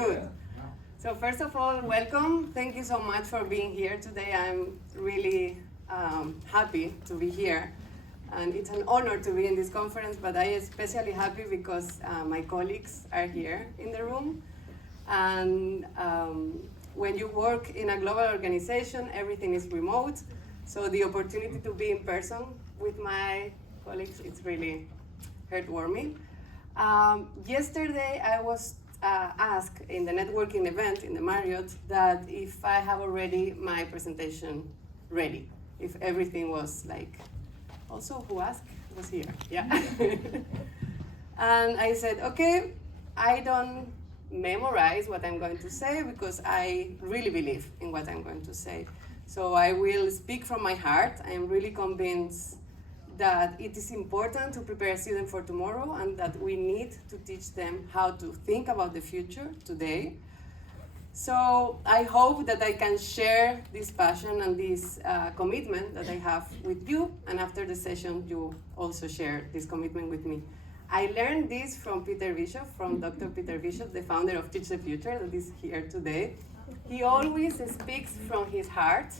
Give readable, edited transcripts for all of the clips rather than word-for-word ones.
Good. So first of all, welcome. Thank you so much for being here today. I'm really happy to be here. And it's an honor to be in this conference, but I am especially happy because my colleagues are here in the room. And when you work in a global organization, everything is remote. So the opportunity to be in person with my colleagues, it's really heartwarming. Yesterday, I was asked in the networking event in the Marriott that if I have already my presentation ready, if everything was like, also who asked was here, yeah. And I said, okay, I don't memorize what I'm going to say because I really believe in what I'm going to say. So I will speak from my heart. I am really convinced that it is important to prepare students for tomorrow and that we need to teach them how to think about the future today. So I hope that I can share this passion and this commitment that I have with you, and after the session you also share this commitment with me. I learned this from Peter Bishop, from Dr. Peter Bishop, the founder of Teach the Future, that is here today. He always speaks from his heart.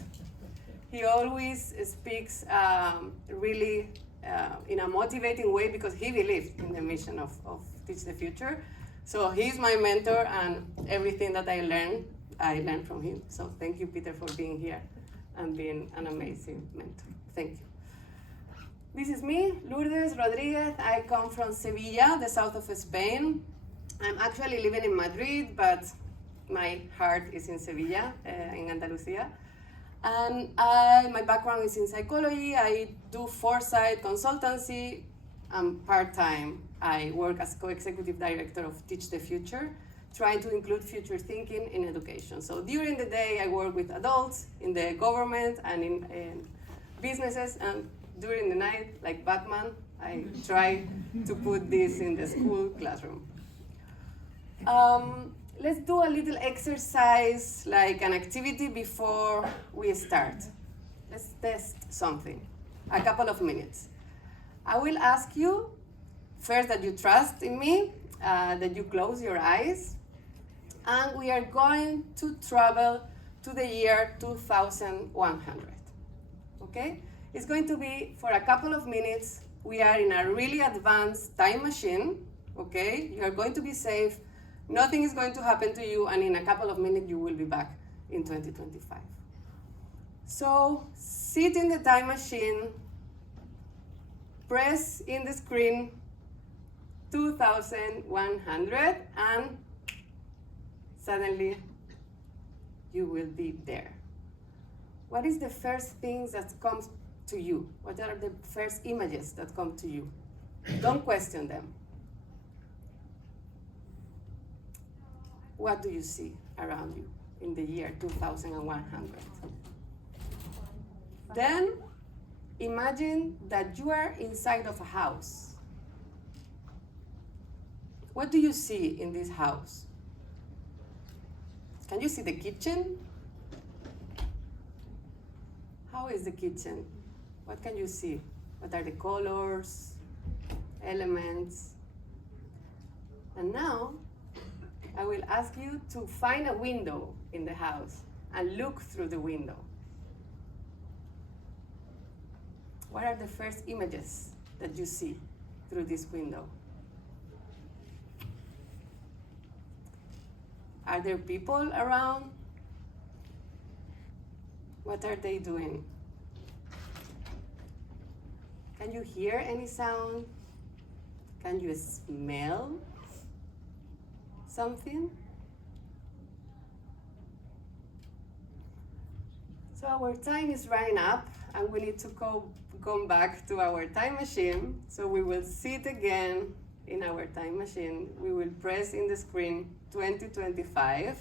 He always speaks really in a motivating way because he believes in the mission of Teach the Future. So he's my mentor, and everything that I learned from him. So thank you, Peter, for being here and being an amazing mentor. Thank you. This is me, Lourdes Rodriguez. I come from Sevilla, the south of Spain. I'm actually living in Madrid, but my heart is in Sevilla, in Andalusia. And my background is in psychology. I do foresight consultancy. Part-time, I work as co-executive director of Teach the Future, trying to include future thinking in education. So during the day, I work with adults in the government and in businesses, and during the night, like Batman, I try to put this in the school classroom. Let's do a little exercise, like an activity before we start. Let's test something, a couple of minutes. I will ask you first that you trust in me, that you close your eyes, and we are going to travel to the year 2100, okay? It's going to be for a couple of minutes. We are in a really advanced time machine, okay? You are going to be safe. Nothing is going to happen to you, and in a couple of minutes, you will be back in 2025. So sit in the time machine, press in the screen 2100, and suddenly you will be there. What is the first things that comes to you? What are the first images that come to you? Don't question them. What do you see around you in the year 2100? Then imagine that you are inside of a house. What do you see in this house? Can you see the kitchen? How is the kitchen? What can you see? What are the colors, elements? And now, I will ask you to find a window in the house and look through the window. What are the first images that you see through this window? Are there people around? What are they doing? Can you hear any sound? Can you smell something? So our time is running up, and we need to go back to our time machine. So we will sit again in our time machine. We will press in the screen 2025,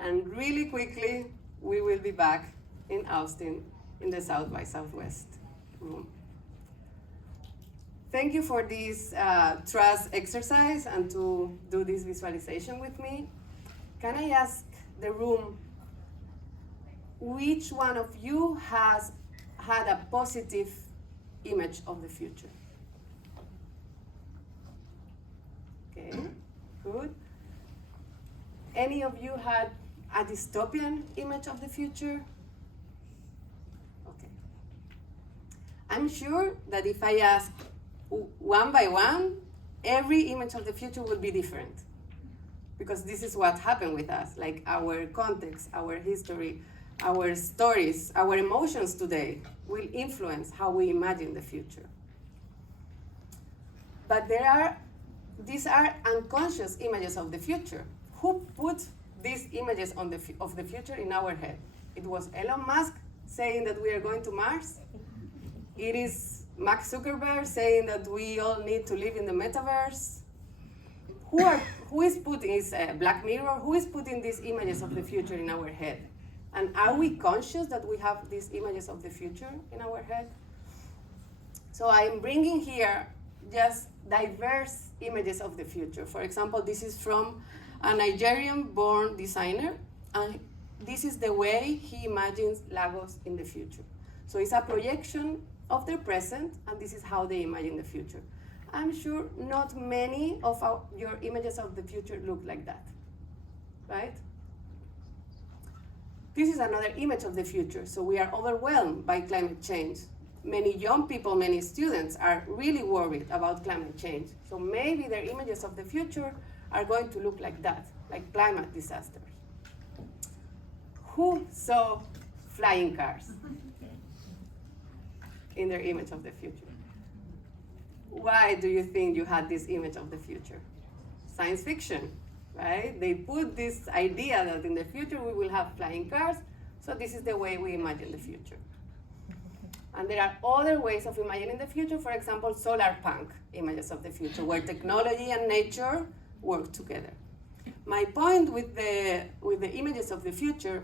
and really quickly we will be back in Austin in the South by Southwest room. Thank you for this trust exercise and to do this visualization with me. Can I ask the room, which one of you has had a positive image of the future? Okay, good. any of you had a dystopian image of the future? Okay. I'm sure that if I ask one by one, every image of the future will be different. Because this is what happened with us, like our context, our history, our stories, our emotions today will influence how we imagine the future. But these are unconscious images of the future. Who put these images of the future in our head? It was Elon Musk saying that we are going to Mars. It is Mark Zuckerberg saying that we all need to live in the metaverse. Who is putting Black Mirror? Who is putting these images of the future in our head? And are we conscious that we have these images of the future in our head? So I'm bringing here just diverse images of the future. For example, this is from a Nigerian-born designer, and this is the way he imagines Lagos in the future. So it's a projection of their present, and this is how they imagine the future. I'm sure not many of your images of the future look like that, right? This is another image of the future. So we are overwhelmed by climate change. Many young people, many students are really worried about climate change. So maybe their images of the future are going to look like that, like climate disasters. Who saw flying cars in their image of the future? Why do you think you had this image of the future? Science fiction, right? They put this idea that in the future we will have flying cars, so this is the way we imagine the future. And there are other ways of imagining the future, for example, solar punk images of the future, where technology and nature work together. My point with the images of the future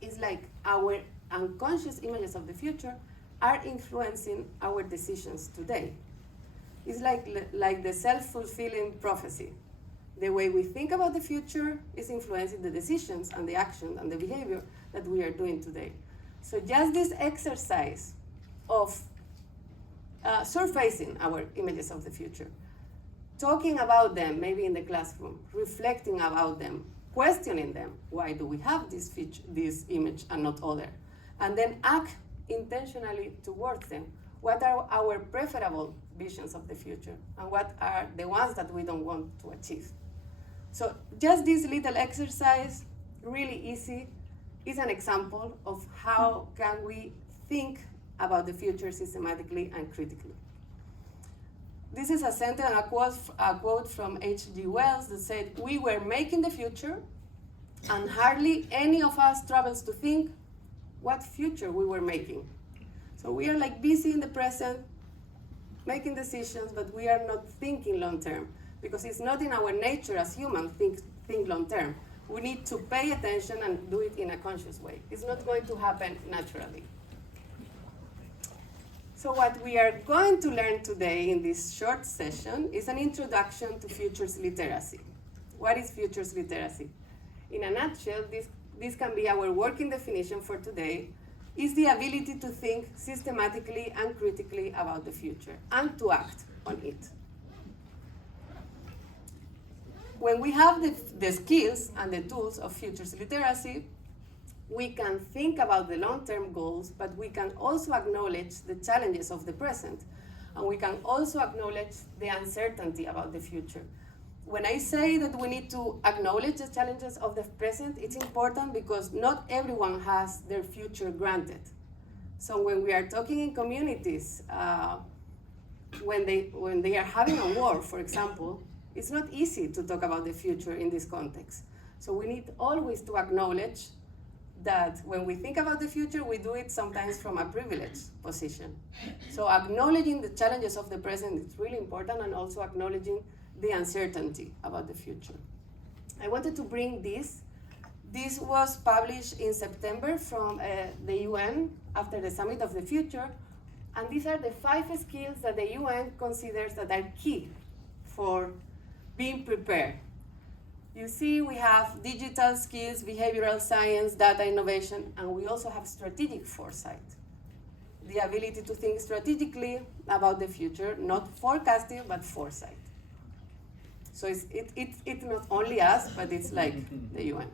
is like our unconscious images of the future are influencing our decisions today. It's like the self-fulfilling prophecy. The way we think about the future is influencing the decisions and the actions and the behavior that we are doing today. So just this exercise of surfacing our images of the future, talking about them, maybe in the classroom, reflecting about them, questioning them, why do we have this image and not other? And then act intentionally towards them. What are our preferable visions of the future? And what are the ones that we don't want to achieve? So just this little exercise, really easy, is an example of how can we think about the future systematically and critically. This is a sentence, a quote from H.G. Wells that said, "We were making the future, and hardly any of us troubles to think what future we were making." So we are like busy in the present, making decisions, but we are not thinking long term, because it's not in our nature as humans think long term. We need to pay attention and do it in a conscious way. It's not going to happen naturally. So what we are going to learn today in this short session is an introduction to futures literacy. What is futures literacy? In a nutshell, this can be our working definition for today, is the ability to think systematically and critically about the future and to act on it. When we have the skills and the tools of futures literacy, we can think about the long-term goals, but we can also acknowledge the challenges of the present, and we can also acknowledge the uncertainty about the future. When I say that we need to acknowledge the challenges of the present, it's important because not everyone has their future granted. So when we are talking in communities, when they are having a war, for example, it's not easy to talk about the future in this context. So we need always to acknowledge that when we think about the future, we do it sometimes from a privileged position. So acknowledging the challenges of the present is really important, and also acknowledging the uncertainty about the future. I wanted to bring this. This was published in September from the UN after the Summit of the Future, and these are the 5 skills that the UN considers that are key for being prepared. You see, we have digital skills, behavioral science, data innovation, and we also have strategic foresight. The ability to think strategically about the future, not forecasting, but foresight. So it's not only us, but it's like the UN.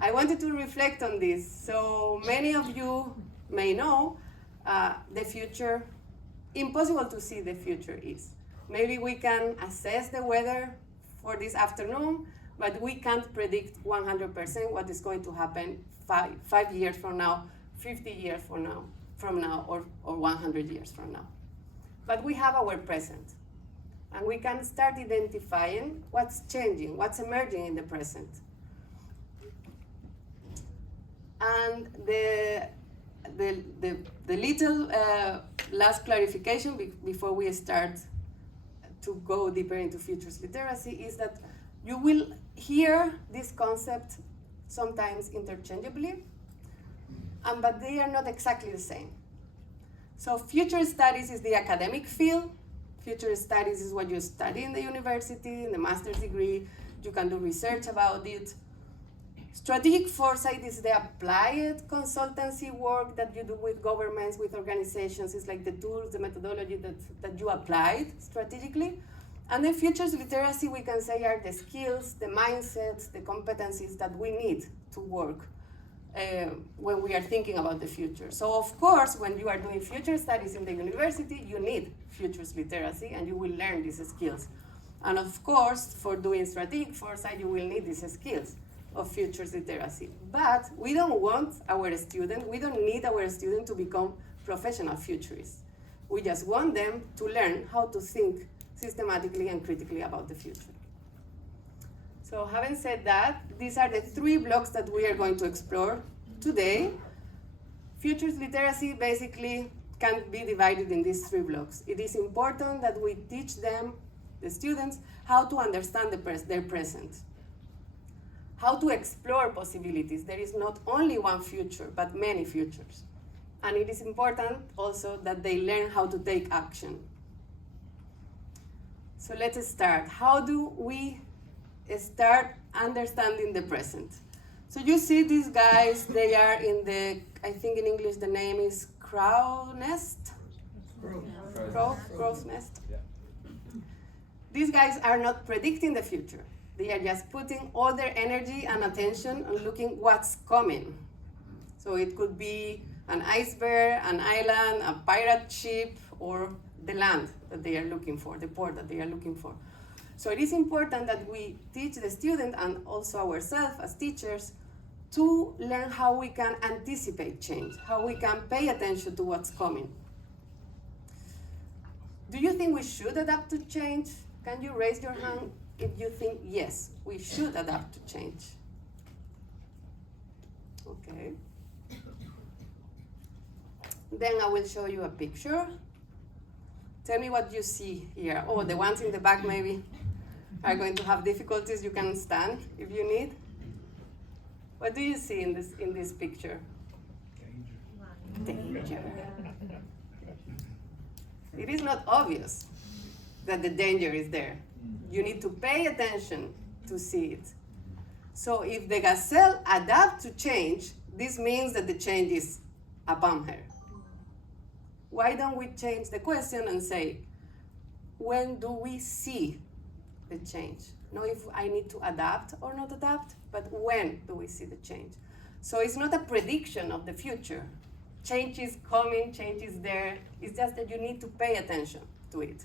I wanted to reflect on this. So many of you may know the future, impossible to see the future is. Maybe we can assess the weather for this afternoon, but we can't predict 100% what is going to happen 5 years from now, 50 years from now, or 100 years from now. But we have our present, and we can start identifying what's changing, what's emerging in the present. And the little last clarification before we start to go deeper into futures literacy is that you will hear this concept sometimes interchangeably, but they are not exactly the same. So future studies is the academic field. Future studies is what you study in the university, in the master's degree. You can do research about it. Strategic foresight is the applied consultancy work that you do with governments, with organizations. It's like the tools, the methodology that you applied strategically. And then futures literacy, we can say, are the skills, the mindsets, the competencies that we need to work when we are thinking about the future. So of course, when you are doing future studies in the university, you need futures literacy and you will learn these skills. And of course, for doing strategic foresight, you will need these skills of futures literacy. But we don't want our students, we don't need our students to become professional futurists. We just want them to learn how to think systematically and critically about the future. So having said that, these are the 3 blocks that we are going to explore today. Futures literacy basically can be divided in these 3 blocks. It is important that we teach them, the students, how to understand their present, how to explore possibilities. There is not only one future, but many futures. And it is important also that they learn how to take action. So let's start. How do we start understanding the present? So you see these guys, they are in the, I think in English the name is crow's nest? Crow's nest. Yeah. These guys are not predicting the future. They are just putting all their energy and attention on looking what's coming. So it could be an iceberg, an island, a pirate ship, or the land that they are looking for, the port that they are looking for. So it is important that we teach the student and also ourselves as teachers to learn how we can anticipate change, how we can pay attention to what's coming. Do you think we should adapt to change? Can you raise your hand if you think, yes, we should adapt to change? Okay. Then I will show you a picture. Tell me what you see here. Oh, the ones in the back maybe are going to have difficulties. You can stand if you need. What do you see in this picture? Danger. It is not obvious that the danger is there. You need to pay attention to see it. So if the gazelle adapts to change, this means that the change is upon her. Why don't we change the question and say, when do we see the change? Not if I need to adapt or not adapt, but when do we see the change? So it's not a prediction of the future. Change is coming, change is there. It's just that you need to pay attention to it.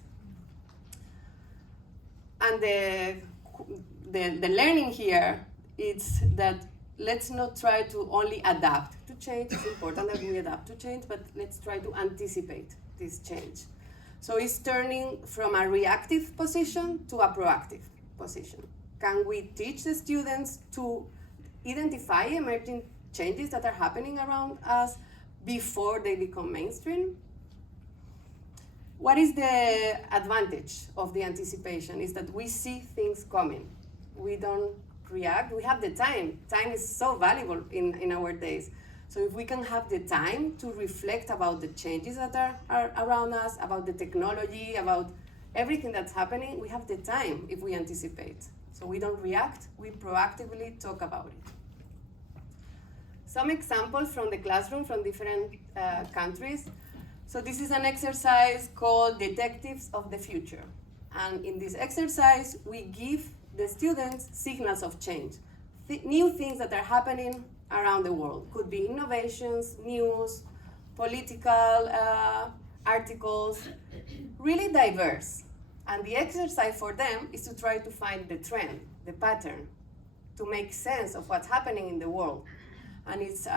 And the learning here is that let's not try to only adapt to change. It's important that we adapt to change, but let's try to anticipate this change. So it's turning from a reactive position to a proactive position. Can we teach the students to identify emerging changes that are happening around us before they become mainstream? What is the advantage of the anticipation? Is that we see things coming. We don't react. We have the time. Time is so valuable in our days. So if we can have the time to reflect about the changes that are around us, about the technology, about everything that's happening, we have the time if we anticipate. So we don't react, we proactively talk about it. Some examples from the classroom from different countries. So this is an exercise called Detectives of the Future. And in this exercise, we give the students signals of change, new things that are happening around the world. Could be innovations, news, political articles, really diverse. And the exercise for them is to try to find the trend, the pattern, to make sense of what's happening in the world. And it's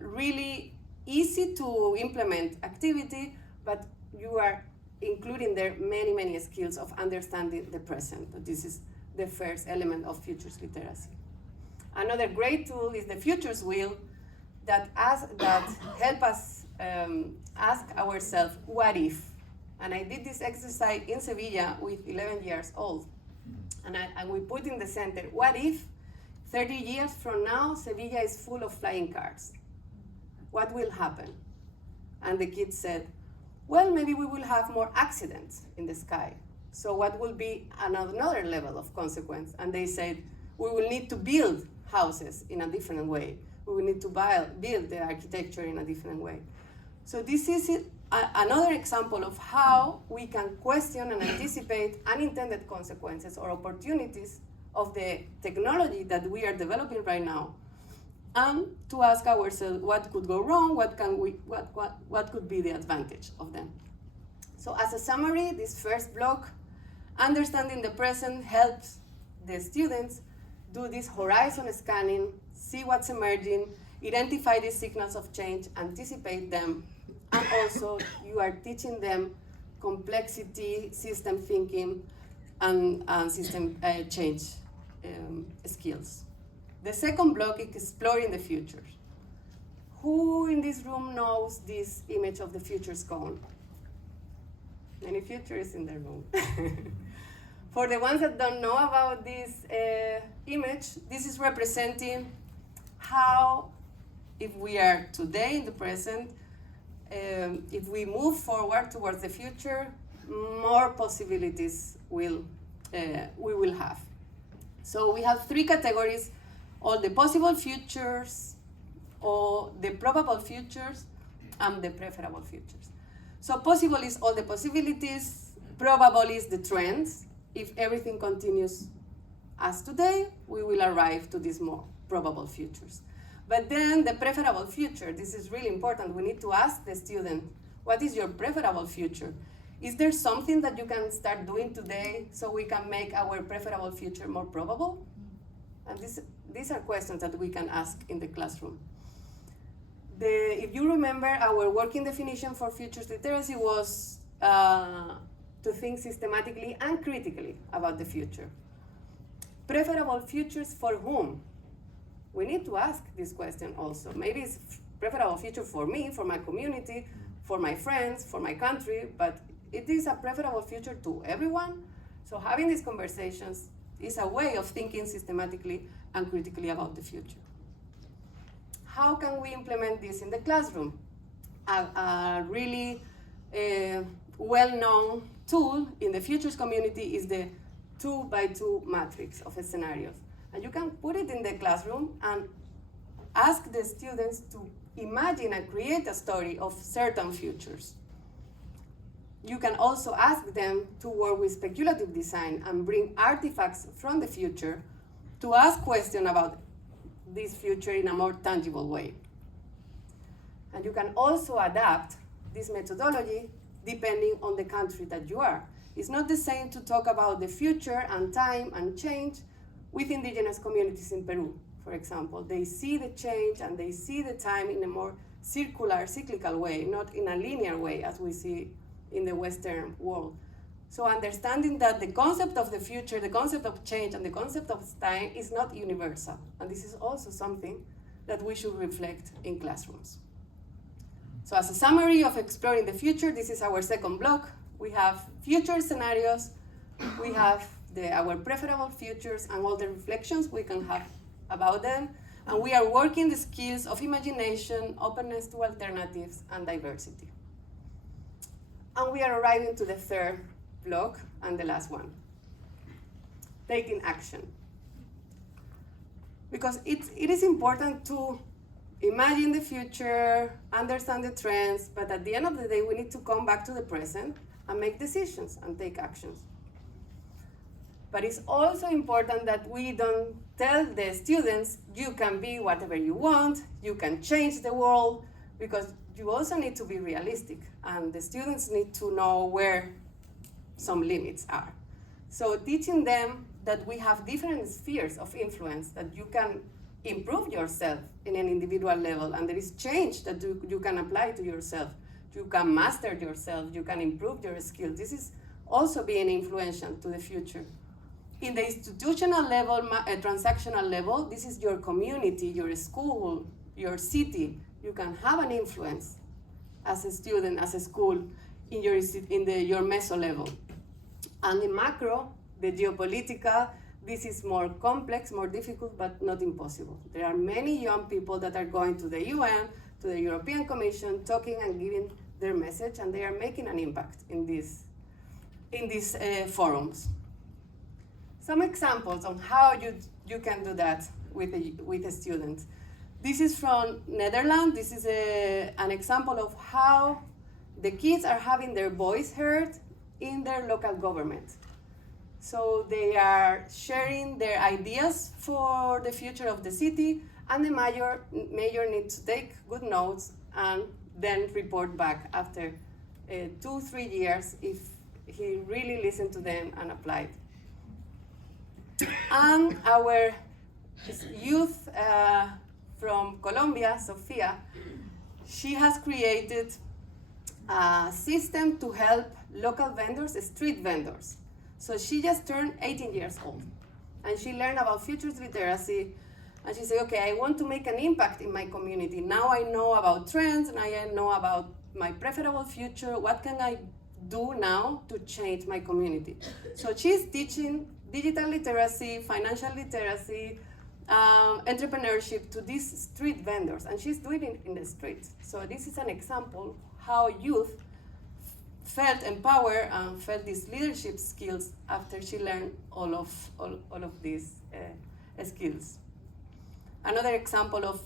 really easy to implement activity, but you are including there many, many skills of understanding the present. This is the first element of futures literacy. Another great tool is the futures wheel that help us ask ourselves, what if? And I did this exercise in Sevilla with 11 years old. And we put in the center, what if 30 years from now, Sevilla is full of flying cars? What will happen? And the kids said, well, maybe we will have more accidents in the sky. So what will be another level of consequence? And they said, we will need to build houses in a different way. We will need to build the architecture in a different way. So this is another example of how we can question and anticipate unintended consequences or opportunities of the technology that we are developing right now, and to ask ourselves what could go wrong, what could be the advantage of them. So as a summary, this first block, understanding the present, helps the students do this horizon scanning, see what's emerging, identify these signals of change, anticipate them, and also you are teaching them complexity, system thinking, and system change skills. The second block is exploring the future. Who in this room knows this image of the future's cone? Many futurists in the room. For the ones that don't know about this image, this is representing how, if we are today in the present, if we move forward towards the future, more possibilities we will have. So we have three categories: all the possible futures, or the probable futures, and the preferable futures. So possible is all the possibilities, probable is the trends. If everything continues as today, we will arrive to these more probable futures. But then the preferable future, this is really important. We need to ask the student, what is your preferable future? Is there something that you can start doing today so we can make our preferable future more probable? And these are questions that we can ask in the classroom. If you remember, our working definition for futures literacy was to think systematically and critically about the future. Preferable futures for whom? We need to ask this question also. Maybe it's preferable future for me, for my community, for my friends, for my country, but it is a preferable future to everyone. So having these conversations is a way of thinking systematically and critically about the future. How can we implement this in the classroom? A really well-known tool in the futures community is the 2x2 matrix of scenarios. And you can put it in the classroom and ask the students to imagine and create a story of certain futures. You can also ask them to work with speculative design and bring artifacts from the future to ask questions about this future in a more tangible way. And you can also adapt this methodology depending on the country that you are. It's not the same to talk about the future and time and change with indigenous communities in Peru, for example. They see the change and they see the time in a more circular, cyclical way, not in a linear way as we see in the Western world. So understanding that the concept of the future, the concept of change, and the concept of time is not universal. And this is also something that we should reflect in classrooms. So as a summary of exploring the future, this is our second block. We have future scenarios, we have our preferable futures and all the reflections we can have about them. And we are working the skills of imagination, openness to alternatives, and diversity. And we are arriving to the third block and the last one, taking action. Because it is important to imagine the future, understand the trends, but at the end of the day, we need to come back to the present and make decisions and take actions. But it's also important that we don't tell the students, you can be whatever you want, you can change the world, because you also need to be realistic, and the students need to know where some limits are. So teaching them that we have different spheres of influence, that you can improve yourself in an individual level, and there is change that you can apply to yourself. You can master yourself, you can improve your skills. This is also being influential to the future. In the institutional level, transactional level, this is your community, your school, your city. You can have an influence as a student, as a school, in your meso level. And in macro, the geopolitical, this is more complex, more difficult, but not impossible. There are many young people that are going to the UN, to the European Commission, talking and giving their message, and they are making an impact in these forums. Some examples on how you can do that with a student. This is from Netherlands. This is an example of how the kids are having their voice heard in their local government. So they are sharing their ideas for the future of the city, and the mayor needs to take good notes and then report back after 2-3 years if he really listened to them and applied. And our youth from Colombia, Sofia, she has created a system to help local vendors, street vendors. So she just turned 18 years old, and she learned about futures literacy, and she said, okay, I want to make an impact in my community. Now I know about trends, and I know about my preferable future. What can I do now to change my community? So she's teaching digital literacy, financial literacy, entrepreneurship to these street vendors, and she's doing it in the streets. So this is an example how youth felt empowered and felt these leadership skills after she learned all of these skills. Another example of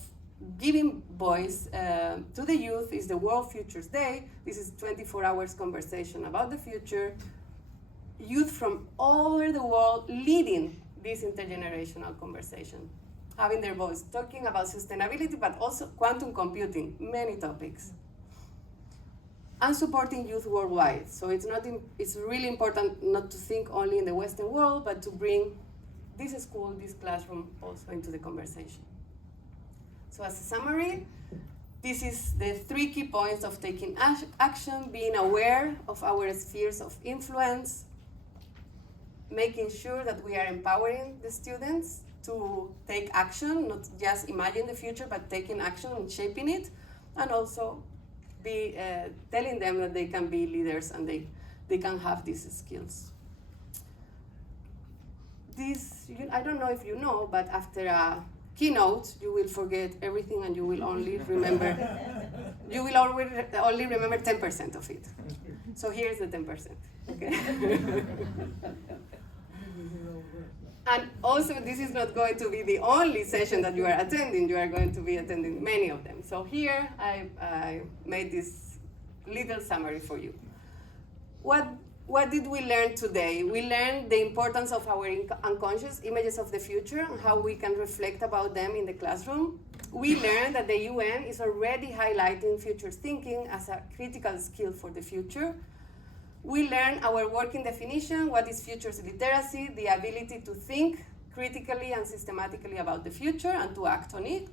giving voice to the youth is the World Futures Day. This is 24 hours conversation about the future. Youth from all over the world leading this intergenerational conversation, having their voice, talking about sustainability, but also quantum computing, many topics. And supporting youth worldwide. So it's really important not to think only in the Western world, but to bring this school, this classroom also into the conversation. So as a summary, this is the 3 key points of taking action: being aware of our spheres of influence, making sure that we are empowering the students to take action, not just imagine the future, but taking action and shaping it, and also be telling them that they can be leaders and they can have these skills. I don't know if you know, but after a keynote, you will forget everything and you will only remember, only remember 10% of it. So here's the 10%, okay? And also, this is not going to be the only session that you are attending. You are going to be attending many of them. So here, I made this little summary for you. What did we learn today? We learned the importance of our unconscious images of the future and how we can reflect about them in the classroom. We learned that the UN is already highlighting future thinking as a critical skill for the future. We learn our working definition, what is futures literacy, the ability to think critically and systematically about the future and to act on it.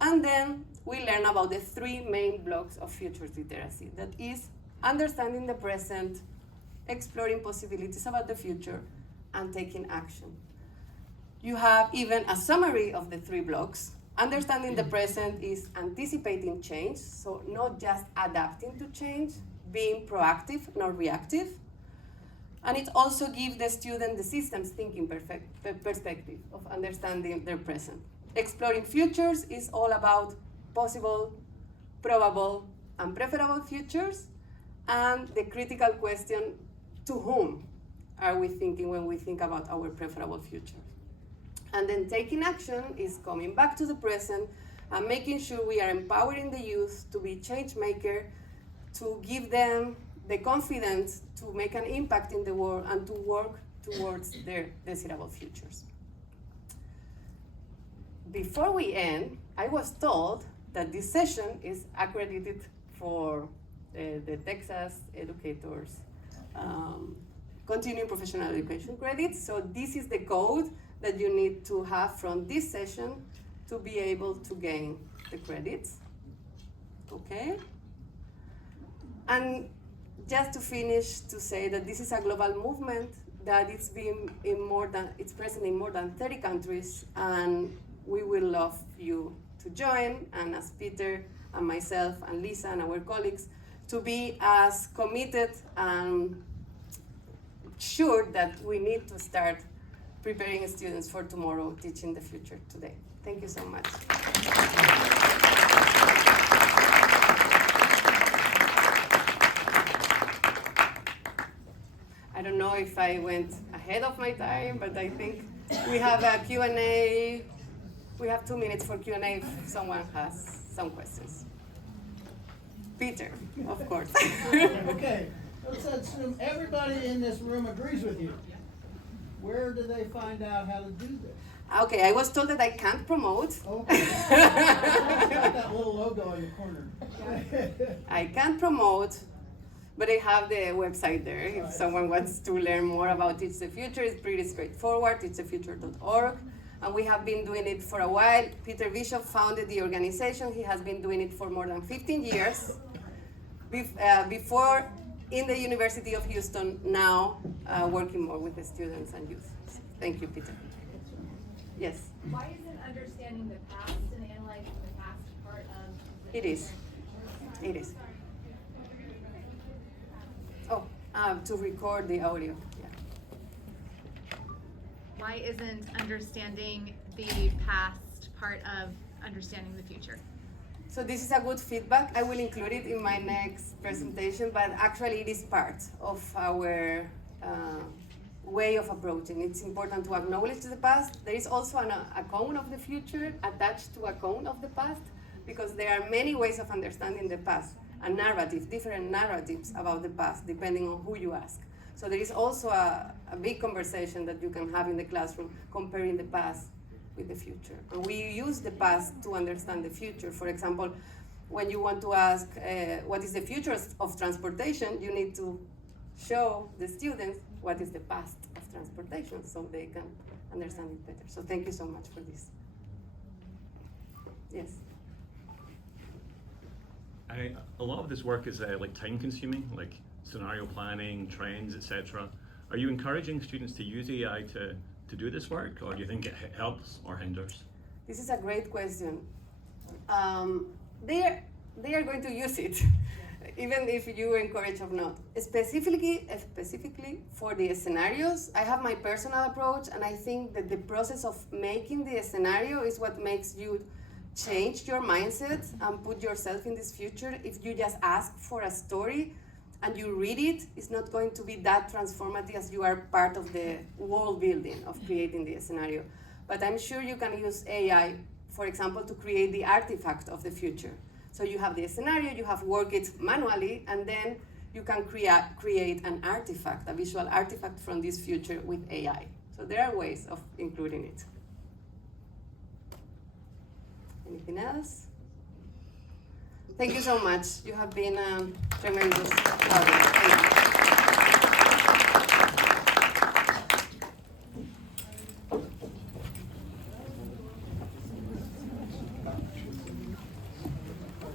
And then we learn about the 3 main blocks of futures literacy. That is understanding the present, exploring possibilities about the future, and taking action. You have even a summary of the 3 blocks. Understanding the present is anticipating change, so not just adapting to change, being proactive, not reactive. And it also gives the student the systems thinking perspective of understanding their present. Exploring futures is all about possible, probable, and preferable futures, and the critical question, to whom are we thinking when we think about our preferable future? And then taking action is coming back to the present and making sure we are empowering the youth to be change maker, to give them the confidence to make an impact in the world and to work towards their desirable futures. Before we end, I was told that this session is accredited for the Texas educators continuing professional education credits. So this is the code that you need to have from this session to be able to gain the credits. Okay? And just to finish, to say that this is a global movement, that it's present in more than 30 countries, and we will love you to join, and as Peter and myself and Lisa and our colleagues, to be as committed and sure that we need to start preparing students for tomorrow, teaching the future today. Thank you so much. I don't know if I went ahead of my time, but I think we have a Q&A. We have 2 minutes for Q&A if someone has some questions. Peter, of course. Okay, let's assume everybody in this room agrees with you. Where do they find out how to do this? Okay, I was told that I can't promote. Okay. It's got that little logo in the corner. I can't promote, but I have the website there. If someone wants to learn more about Teach the Future, it's pretty straightforward, teachthefuture.org. And we have been doing it for a while. Peter Bishop founded the organization. He has been doing it for more than 15 years. Before in the University of Houston, now working more with the students and youth. Thank you, Peter. Yes? Why isn't understanding the past and analyzing the past part of the It is. It is. Oh, to record the audio. Yeah. Why isn't understanding the past part of understanding the future? So this is a good feedback. I will include it in my next presentation, but actually it is part of our way of approaching. It's important to acknowledge the past. There is also an account of the future attached to account of the past, because there are many ways of understanding the past, a narrative, different narratives about the past, depending on who you ask. So there is also a big conversation that you can have in the classroom comparing the past with the future. And we use the past to understand the future. For example, when you want to ask what is the future of transportation, you need to show the students what is the past of transportation so they can understand it better. So thank you so much for this. Yes? A lot of this work is like time consuming, like scenario planning, trends, etc. Are you encouraging students to use AI to do this work, or do you think it helps or hinders? This is a great question. They are going to use it, even if you encourage or not. Specifically for the scenarios, I have my personal approach, and I think that the process of making the scenario is what makes you change your mindset and put yourself in this future. If you just ask for a story and you read it, it's not going to be that transformative as you are part of the world building of creating the scenario. But I'm sure you can use AI, for example, to create the artifact of the future. So you have the scenario, you have worked it manually, and then you can create an artifact, a visual artifact from this future with AI. So there are ways of including it. Anything else? Thank you so much. You have been tremendous. Thank you.